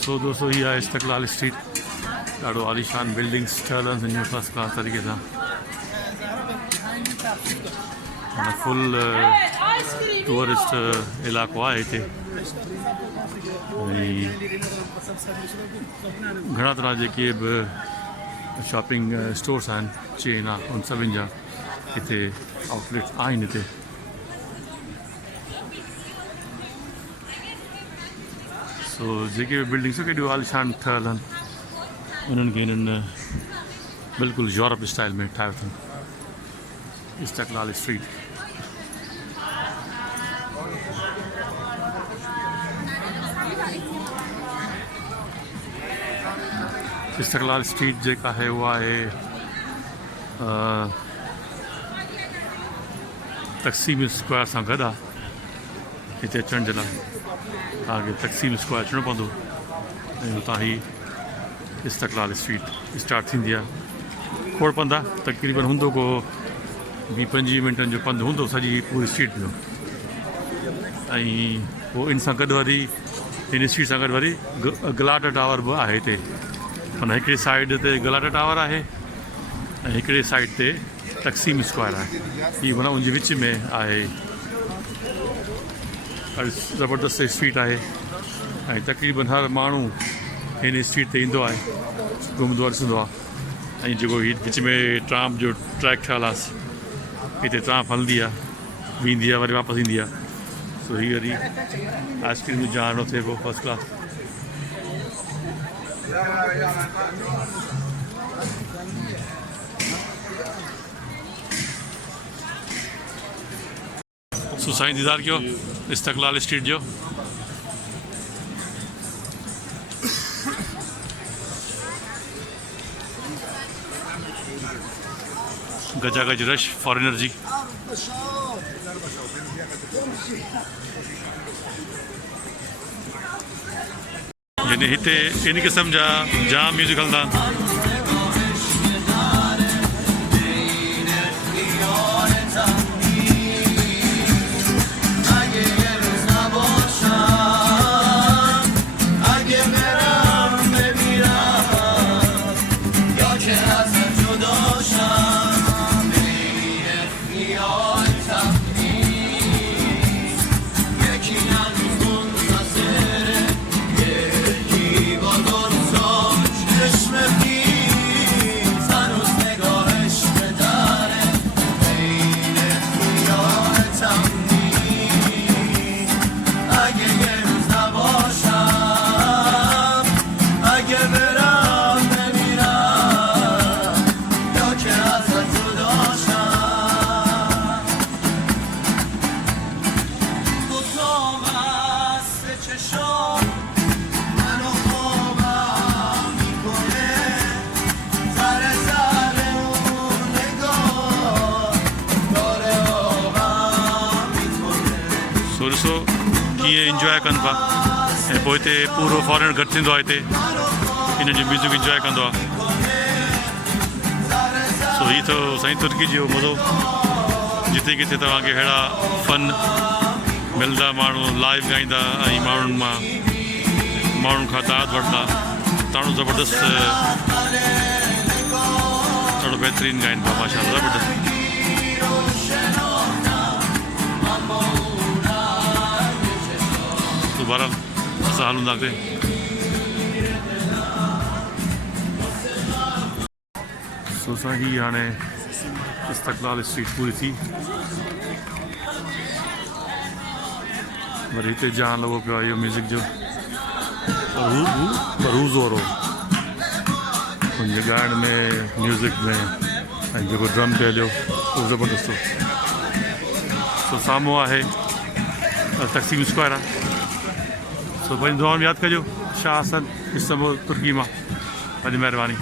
सो दोस्तों ही आहे Istiklal street. ॾाढो आलीशान बिल्डिंग्स ठहियल आहिनि हिन फर्स्ट क्लास तरीक़े सां। माना फुल टूरिस्ट इलाइक़ो आहे हिते। घणा तरह जेके बि शॉपिंग स्टोर्स आहिनि चेन आहे उन सभिनि जा हिते आउटलेट्स आहिनि हिते। सो जेके बि बिल्डिंग्स केॾियूं आलीशान ठहियल आहिनि उन्हनि खे हिननि बिल्कुलु यूरोप स्टाइल में ठाहियो अथनि। इस्तिकलाल स्ट्रीट इस्तिकलाल स्ट्रीट जेका है उहा आहे तक़सीम स्क्वायर सां गॾु आहे। हिते अचण जे लाइ तव्हांखे तक़सीम स्क्वायर अचणो पवंदो ऐं हुतां ई इस्तिकलाल स्ट्रीट स्टार्ट थींदी आहे। खोड़ पंधु आहे, तक़रीबन हूंदो को 20-25 मिंटनि जो पंधु हूंदो सॼी पूरी स्ट्रीट जो। ऐं पोइ इन सां गॾु वरी हिन स्ट्रीट सां गॾु वरी गलाटा टावर बि आहे हिते। माना हिकिड़ी साइड ते गलाटा टावर आहे ऐं हिकिड़े साइड ते तक़सीम स्क्वायर आहे। हीअ माना उनजे विच में आहे। ज़बरदस्त स्ट्रीट आहे ऐं तक़रीबन हर माण्हू हिन स्ट्रीट ते ईंदो आहे, घुमंदो आहे, ॾिसंदो आहे। ऐं जेको हीअ विच में ट्राम जो ट्रैक ठहियलु आहे हिते ट्राम हलंदी आहे, वेंदी आहे, वरी वापसि ईंदी आहे। सो हीअ वरी आइस्क्रीम जो जाणो थिए पियो फर्स्ट क्लास। सो साईं दीदार कयो इस्तिकलाल स्ट्रीट जो। गजागज रश फॉरेनर जी। यानी हिते इन क़िस्म जा जाम म्यूज़िक हलंदा। ॾिसो कीअं इंजॉय कनि पिया ऐं पोइ हिते पूरो फॉरेन गॾु थींदो आहे हिते हिन जो म्यूज़िक इंजॉय कंदो आहे। सो हीअ थो साईं तुर्की जो मज़ो, जिते किथे तव्हांखे अहिड़ा फन मिलंदा, माण्हू लाइव ॻाईंदा ऐं माण्हुनि खां दाद वठंदा। ॾाढो ज़बरदस्त, ॾाढो बहितरीनु ॻाइनि पिया माशाअल्लाह, ज़बरदस्त। बहरहाल असां हलूं था अॻिते। सो असां ही हाणे इस्तिकलाल स्ट्रीट पूरी थी। वरी हिते जान लॻो पियो आहे इहो म्यूज़िक जो रूज़ वारो, हुनजे ॻाइण में, म्यूज़िक में ऐं जेको ड्रम पियो हलियो उहो ज़बरदस्त हो। सो साम्हूं आहे तक़सीम स्क्वायर आहे। तो पंहिंजी दुआ में यादि कजो। शाह हसन इस्तंबुल तुर्की मां। पंहिंजी महिरबानी।